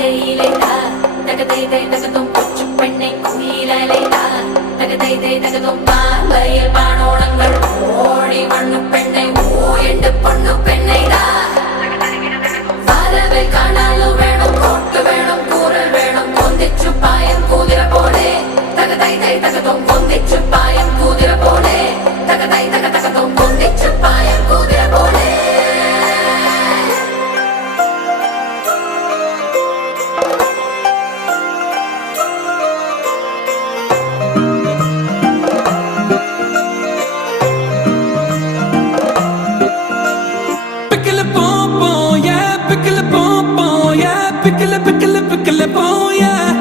ஜெயிலேடா தகதை தை தகதும் கொச்சு பெண்ணை குயிலேடா தகதை தை தகதும் பார்வையில் பானோளங்கள் ஓடி மண்ணு பெண்ணை ஓயண்டு பொண்ணு பெண்ணைடா வரவை காணாலும் வேணும் கோட்டு வேணும் கூறல் வேணும் கொந்திச்சு பாயம் கூதிர போலே தகதை தை தகதும் கொந்திச்சு பாயம் கூதிர போலே தகதை தக தகதும் கொந்திச்சு பாயம் கூதிர போலே Pickle, pickle, pickle, pickle, yeah.